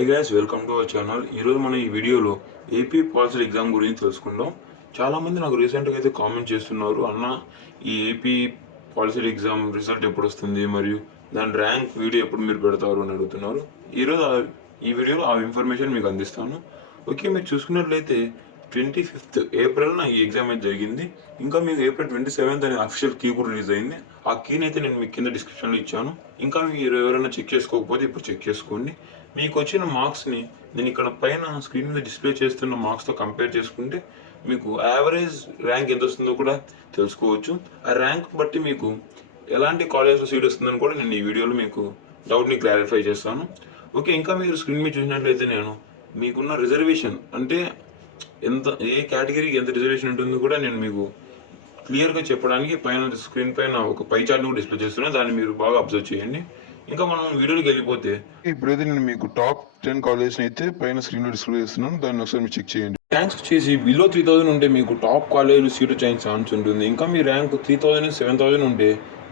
Hi guys, welcome to our channel. ఈరోజు మనం ఈ వీడియోలో ఏపీ పాలిసీ ఎగ్జామ్ గురించి తెలుసుకుందాం. చాలామంది నాకు రీసెంట్గా అయితే కామెంట్ చేస్తున్నారు, అన్న ఈ ఏపీ పాలిసీ ఎగ్జామ్ రిజల్ట్ ఎప్పుడు వస్తుంది మరియు దాని ర్యాంక్ వీడియో ఎప్పుడు మీరు పెడతారు అని అడుగుతున్నారు. ఈరోజు ఈ వీడియోలో ఆ ఇన్ఫర్మేషన్ మీకు అందిస్తాను. ఓకే, మీరు చూసుకున్నట్లయితే 25th ఏప్రిల్న ఈ ఎగ్జామ్ అయితే జరిగింది. ఇంకా మీకు April 27th అనే అఫీషియల్ కీ కూడా రిలీజ్ అయింది. ఆ కీని అయితే నేను మీకు కింద డిస్క్రిప్షన్లో ఇచ్చాను. ఇంకా మీరు ఎవరైనా చెక్ చేసుకోకపోతే ఇప్పుడు చెక్ చేసుకోండి. మీకు వచ్చిన మార్క్స్ని నేను ఇక్కడ పైన స్క్రీన్ మీద డిస్ప్లే చేస్తున్న మార్క్స్తో కంపేర్ చేసుకుంటే మీకు యావరేజ్ ర్యాంక్ ఎంత వస్తుందో కూడా తెలుసుకోవచ్చు. ఆ ర్యాంక్ బట్టి మీకు ఎలాంటి కాలేజ్లో సీట్ వస్తుందని కూడా నేను ఈ వీడియోలో మీకు డౌట్ని క్లారిఫై చేస్తాను. ఓకే, ఇంకా మీరు స్క్రీన్ మీద చూసినట్లయితే నేను మీకున్న రిజర్వేషన్ అంటే ఏ కేటగిరీకి ఎంత రిజర్వేషన్ ఉంటుందో కూడా నేను మీకు క్లియర్గా చెప్పడానికి పైన స్క్రీన్ పైన ఒక పై చార్ట్ కూడా డిస్ప్లే చేస్తున్నా. దాన్ని మీరు బాగా అబ్జర్వ్ చేయండి. ఇంకా మనం వీడియోకి వెళ్ళిపోతే ఇప్పుడైతే నేను మీకు టాప్ 10 కాలేజ్ అయితే పైన స్క్రీన్ లో డిస్ప్లే చేస్తున్నాను. దాన్ని ఒకసారి మీరు చెక్ చేయండి. ర్యాంక్స్ వచ్చేసి బిలో 3000 ఉంటే మీకు టాప్ కాలేజ్ సీట్ వచ్చే ఛాన్స్ ఉంటుంది. ఇంకా మీ ర్యాంక్ 3000 7000 ఉంటే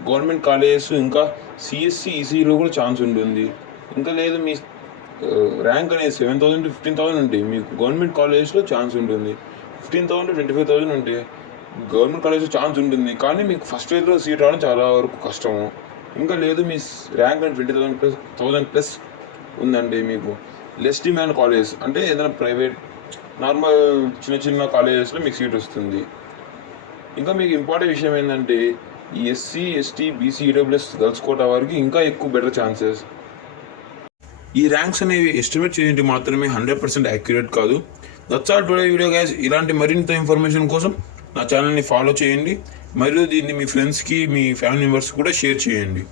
గవర్నమెంట్ కాలేజెస్ ఇంకా సిఎస్సి ఈసీలో కూడా ఛాన్స్ ఉంటుంది. ఇంకా లేదు మీ ర్యాంక్ అనేది 7000 to 15,000 ఉంటే మీకు గవర్నమెంట్ కాలేజెస్లో ఛాన్స్ ఉంటుంది. 15,000 to 25,000 ఉంటే గవర్నమెంట్ కాలేజ్లో ఛాన్స్ ఉంటుంది, కానీ మీకు ఫస్ట్ ఇయర్లో సీట్ రావడం చాలా వరకు కష్టము. ఇంకా లేదు మీ ర్యాంక్ 20,000 ప్లస్ ఉందండి, మీకు లెస్ డిమాండ్ కాలేజ్ అంటే ఏదైనా ప్రైవేట్ నార్మల్ చిన్న కాలేజెస్లో మీకు సీట్ వస్తుంది. ఇంకా మీకు ఇంపార్టెంట్ విషయం ఏంటంటే ఈ SC ST BC EWS girls quota వారికి ఇంకా ఎక్కువ బెటర్ ఛాన్సెస్. ఈ ర్యాంక్స్ అనేవి ఎస్టిమేట్ చేయడానికి మాత్రమే 100% యాక్యురేట్ కాదు. That's all today video guys. ఇలాంటి మరింత ఇన్ఫర్మేషన్ కోసం నా ఛానల్ని ఫాలో చేయండి మరియు దీన్ని మీ ఫ్రెండ్స్కి మీ ఫ్యామిలీ మెంబర్స్కి కూడా షేర్ చేయండి.